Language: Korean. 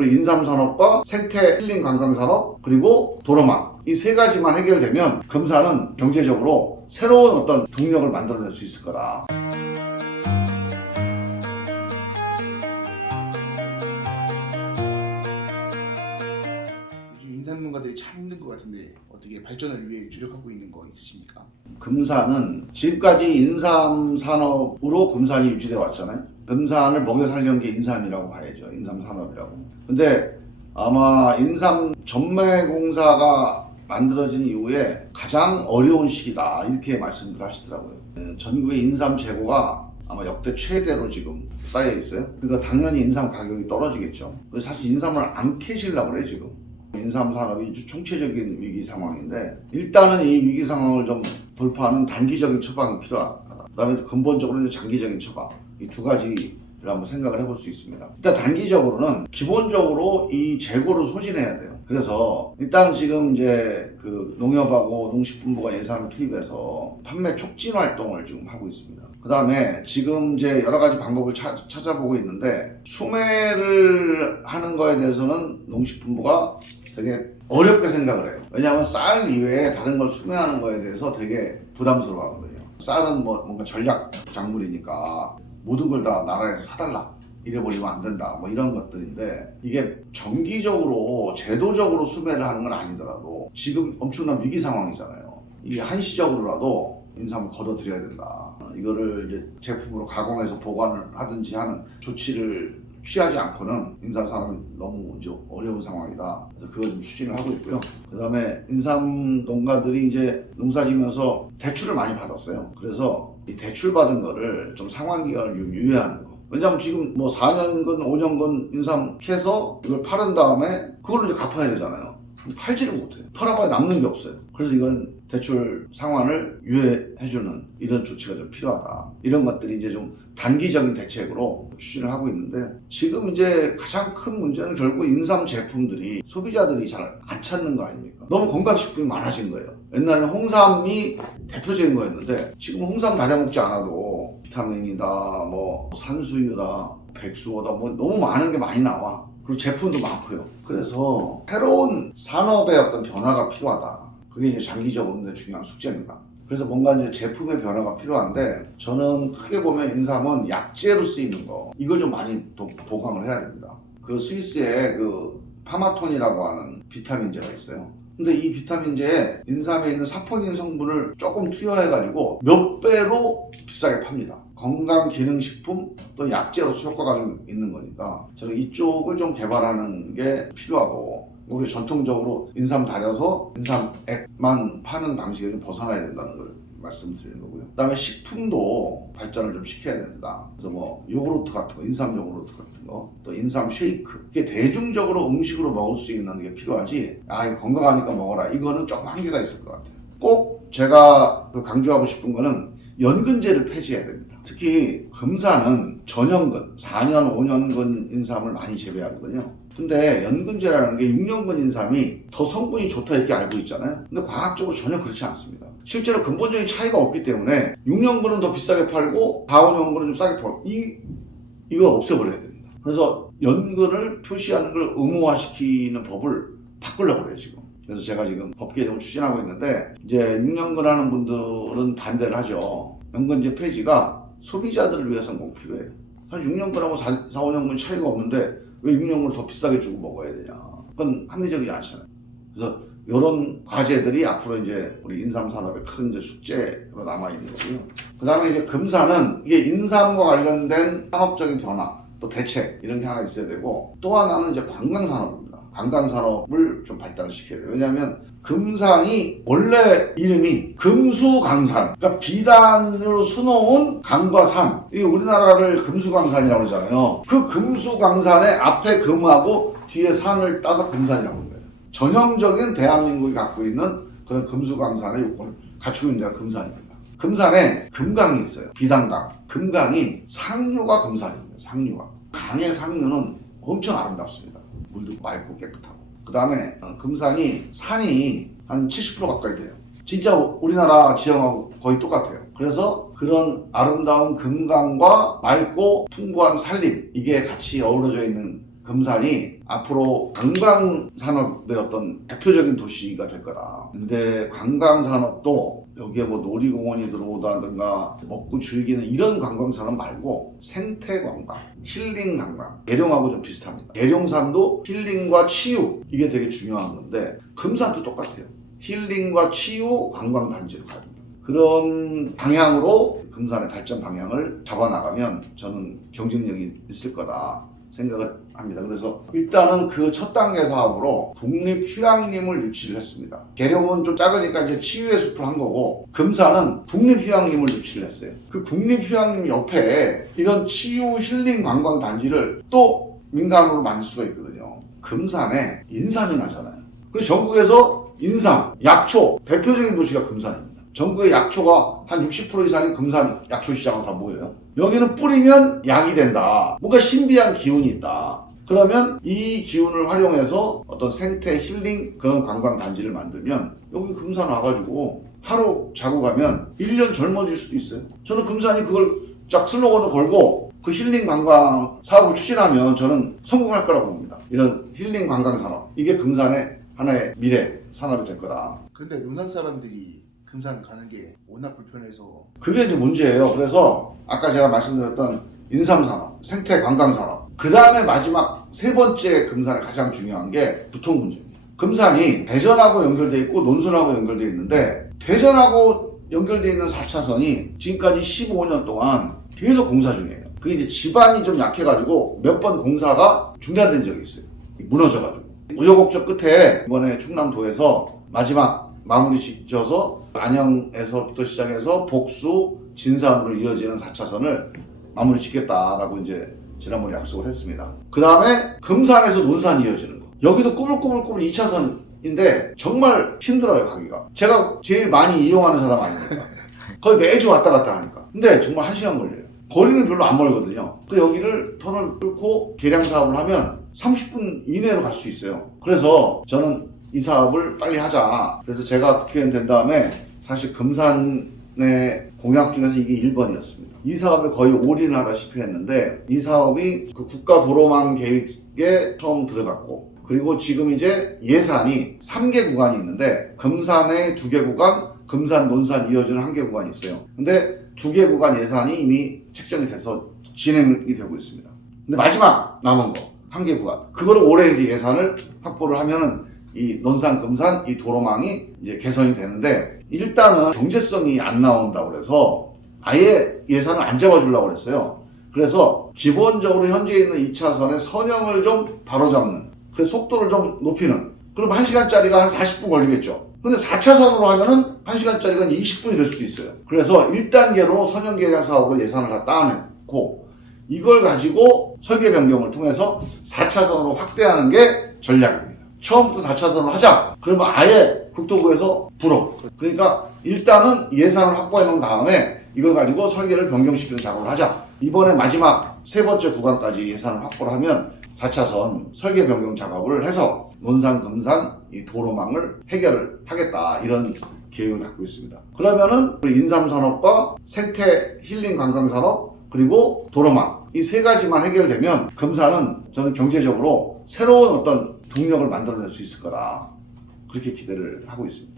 인삼산업과 생태 힐링 관광산업 그리고 도로망 이 세 가지만 해결되면 금산은 경제적으로 새로운 어떤 동력을 만들어낼 수 있을 거다. 요즘 인삼농가들이 참 힘든 것 같은데 어떻게 발전을 위해 주력하고 있는 거 있으십니까? 금산은 지금까지 인삼 산업으로 금산이 유지되어 왔잖아요. 금산을 먹여 살려는 게 인삼이라고 봐야죠. 인삼 산업이라고. 근데 아마 인삼 전매공사가 만들어진 이후에 가장 어려운 시기다 이렇게 말씀들 하시더라고요. 전국의 인삼 재고가 아마 역대 최대로 지금 쌓여 있어요. 그러니까 당연히 인삼 가격이 떨어지겠죠. 사실 인삼을 안 캐시려고 그래요 지금. 인삼 산업이 총체적인 위기 상황인데 일단은 이 위기 상황을 좀 돌파하는 단기적인 처방이 필요하다. 그다음에 근본적으로는 장기적인 처방. 이 두 가지를 한번 생각을 해볼 수 있습니다. 일단 단기적으로는 기본적으로 이 재고를 소진해야 돼요. 그래서 일단 지금 이제 그 농협하고 농식품부가 예산을 투입해서 판매 촉진 활동을 지금 하고 있습니다. 그 다음에 지금 이제 여러 가지 방법을 찾아보고 있는데 수매를 하는 거에 대해서는 농식품부가 되게 어렵게 생각을 해요. 왜냐하면 쌀 이외에 다른 걸 수매하는 거에 대해서 되게 부담스러워 하거든요. 쌀은 뭔가 전략 작물이니까 모든 걸 다 나라에서 사달라 이래버리면 안 된다 뭐 이런 것들인데 이게 정기적으로 제도적으로 수매를 하는 건 아니더라도 지금 엄청난 위기 상황이잖아요. 이게 한시적으로라도 인삼을 걷어들여야 된다. 이거를 이제 제품으로 가공해서 보관을 하든지 하는 조치를 취하지 않고는 인삼 산업이 너무 이제 어려운 상황이다. 그래서 그걸 좀 추진을 하고 있고요. 그 다음에 인삼 농가들이 이제 농사 지면서 대출을 많이 받았어요. 그래서 이 대출 받은 거를 좀 상환 기간을 유예하는 거. 왜냐면 지금 뭐 4년근, 5년근 인삼 캐서 이걸 팔은 다음에 그걸로 이제 갚아야 되잖아요. 팔지를 못해요. 팔아봐야 남는 게 없어요. 그래서 이건 대출 상환을 유예해주는 이런 조치가 좀 필요하다. 이런 것들이 이제 좀 단기적인 대책으로 추진을 하고 있는데 지금 이제 가장 큰 문제는 결국 인삼 제품들이 소비자들이 잘 안 찾는 거 아닙니까? 너무 건강식품이 많아진 거예요. 옛날에는 홍삼이 대표적인 거였는데 지금 홍삼 다려 먹지 않아도 비타민이다, 뭐 산수유다, 백수호다 뭐 너무 많은 게 많이 나와. 그리고 제품도 많고요. 그래서 새로운 산업의 어떤 변화가 필요하다. 그게 이제 장기적으로 중요한 숙제입니다. 그래서 뭔가 이제 제품의 변화가 필요한데 저는 크게 보면 인삼은 약재로 쓰이는 거 이걸 좀 많이 보강을 해야 됩니다. 그 스위스에 그 파마톤이라고 하는 비타민제가 있어요. 근데 이 비타민제에 인삼에 있는 사포닌 성분을 조금 투여해가지고 몇 배로 비싸게 팝니다. 건강기능식품 또 약재로서 효과가 좀 있는 거니까 저는 이쪽을 좀 개발하는 게 필요하고 우리 전통적으로 인삼 다려서 인삼액만 파는 방식에 좀 벗어나야 된다는 걸 말씀드리는 거고요. 그 다음에 식품도 발전을 좀 시켜야 됩니다. 그래서 뭐 요구르트 같은 거, 인삼 요구르트 같은 거, 또 인삼 쉐이크 이게 대중적으로 음식으로 먹을 수 있는 게 필요하지 이거 건강하니까 먹어라 이거는 조금 한계가 있을 것 같아요. 꼭 제가 강조하고 싶은 거는 연근제를 폐지해야 됩니다. 특히 금산은 전연근, 4년, 5년근 인삼을 많이 재배하거든요. 근데 연근제라는 게 6년근 인삼이 더 성분이 좋다 이렇게 알고 있잖아요. 근데 과학적으로 전혀 그렇지 않습니다. 실제로 근본적인 차이가 없기 때문에 6년근은 더 비싸게 팔고 4, 5년근은 좀 싸게 팔고 이걸 없애버려야 됩니다. 그래서 연근을 표시하는 걸 의무화시키는 법을 바꾸려고 그래요 지금. 그래서 제가 지금 법 개정을 추진하고 있는데 이제 6년근 하는 분들은 반대를 하죠. 연근제 폐지가 소비자들을 위해서는 꼭 필요해요. 사실 6년근하고 4, 5년근 차이가 없는데 왜 6년근을 더 비싸게 주고 먹어야 되냐. 그건 합리적이지 않잖아요. 그래서 이런 과제들이 앞으로 이제 우리 인삼 산업의 큰 이제 숙제로 남아있는 거고요. 그 다음에 이제 금산은 이게 인삼과 관련된 산업적인 변화, 또 대책 이런 게 하나 있어야 되고 또 하나는 이제 관광산업입니다. 관광산업을 좀 발달을 시켜야 돼요. 왜냐하면 금산이 원래 이름이 금수강산, 그러니까 비단으로 수놓은 강과 산. 이게 우리나라를 금수강산이라고 그러잖아요. 그 금수강산의 앞에 금하고 뒤에 산을 따서 금산이라고 하는 거예요. 전형적인 대한민국이 갖고 있는 그런 금수강산의 요건을 갖추고 있는 데가 금산입니다. 금산에 금강이 있어요. 비단강. 금강이 상류가 금산입니다. 상류가. 강의 상류는 엄청 아름답습니다. 물도 맑고 깨끗하고. 그 다음에 금산이 산이 한 70% 가까이 돼요. 진짜 우리나라 지형하고 거의 똑같아요. 그래서 그런 아름다운 금강과 맑고 풍부한 산림 이게 같이 어우러져 있는 금산이 앞으로 관광산업의 어떤 대표적인 도시가 될 거다. 근데 관광산업도 여기에 뭐 놀이공원이 들어오다든가 먹고 즐기는 이런 관광산업 말고 생태관광, 힐링관광, 계룡하고 좀 비슷합니다. 계룡산도 힐링과 치유, 이게 되게 중요한 건데 금산도 똑같아요. 힐링과 치유 관광단지로 가야 됩니다. 그런 방향으로 금산의 발전 방향을 잡아나가면 저는 경쟁력이 있을 거다 생각을 합니다. 그래서 일단은 그 첫 단계 사업으로 국립휴양림을 유치를 했습니다. 계룡은 좀 작으니까 이제 치유의 숲을 한 거고, 금산은 국립휴양림을 유치를 했어요. 그 국립휴양림 옆에 이런 치유 힐링 관광 단지를 또 민간으로 만들 수가 있거든요. 금산에 인삼이 나잖아요. 그리고 전국에서 인삼, 약초 대표적인 도시가 금산입니다. 전국의 약초가 한 60% 이상이 금산 약초 시장으로 다 모여요. 여기는 뿌리면 약이 된다. 뭔가 신비한 기운이 있다. 그러면 이 기운을 활용해서 어떤 생태 힐링 그런 관광 단지를 만들면 여기 금산 와가지고 하루 자고 가면 1년 젊어질 수도 있어요. 저는 금산이 그걸 쫙 슬로건을 걸고 그 힐링 관광 사업을 추진하면 저는 성공할 거라고 봅니다. 이런 힐링 관광 산업. 이게 금산의 하나의 미래 산업이 될 거다. 근데 논산 사람들이 금산 가는 게 워낙 불편해서 그게 이제 문제예요. 그래서 아까 제가 말씀드렸던 인삼산업, 생태관광산업, 그 다음에 마지막 세 번째 금산의 가장 중요한 게 교통 문제입니다. 금산이 대전하고 연결돼 있고 논순하고 연결돼 있는데 대전하고 연결돼 있는 4차선이 지금까지 15년 동안 계속 공사 중이에요. 그게 이제 지반이 좀 약해가지고 몇 번 공사가 중단된 적이 있어요. 무너져가지고. 우여곡절 끝에 이번에 충남도에서 마지막 마무리 짓어서 안양에서부터 시작해서 복수, 진산으로 이어지는 4차선을 마무리 짓겠다라고 이제 지난번에 약속을 했습니다. 그 다음에 금산에서 논산이 이어지는 거. 여기도 꾸물꾸물꾸물 2차선인데 정말 힘들어요, 가기가. 제가 제일 많이 이용하는 사람 아닙니까? 거의 매주 왔다 갔다 하니까. 근데 정말 1시간 걸려요. 거리는 별로 안 멀거든요. 그 여기를 터널 뚫고 계량 사업을 하면 30분 이내로 갈 수 있어요. 그래서 저는 이 사업을 빨리 하자. 그래서 제가 국회의원 된 다음에 사실 금산의 공약 중에서 이게 1번이었습니다. 이 사업에 거의 올인을 하다시피 했는데 이 사업이 그 국가도로망 계획에 처음 들어갔고, 그리고 지금 이제 예산이 3개 구간이 있는데 금산에 2개 구간, 금산, 논산 이어지는 1개 구간이 있어요. 근데 2개 구간 예산이 이미 책정이 돼서 진행이 되고 있습니다. 근데 마지막 남은 거 1개 구간, 그거를 올해 이제 예산을 확보를 하면은 이 논산, 금산 이 도로망이 이제 개선이 되는데, 일단은 경제성이 안 나온다고 그래서 아예 예산을 안 잡아주려고 그랬어요. 그래서 기본적으로 현재 있는 2차선의 선형을 좀 바로잡는, 그래서 속도를 좀 높이는, 그럼 1시간짜리가 한 40분 걸리겠죠. 근데 4차선으로 하면은 1시간짜리가 20분이 될 수도 있어요. 그래서 1단계로 선형 계량 사업으로 예산을 다 따내고, 이걸 가지고 설계 변경을 통해서 4차선으로 확대하는 게 전략입니다. 처음부터 4차선을 하자. 그러면 아예 국토부에서 불어. 그러니까 일단은 예산을 확보해 놓은 다음에 이걸 가지고 설계를 변경시키는 작업을 하자. 이번에 마지막 세 번째 구간까지 예산을 확보를 하면 4차선 설계 변경 작업을 해서 논산, 금산 이 도로망을 해결을 하겠다. 이런 계획을 갖고 있습니다. 그러면은 우리 인삼산업과 생태 힐링 관광산업 그리고 도로망 이 세 가지만 해결되면 금산은 저는 경제적으로 새로운 어떤 동력을 만들어낼 수 있을 거다. 그렇게 기대를 하고 있습니다.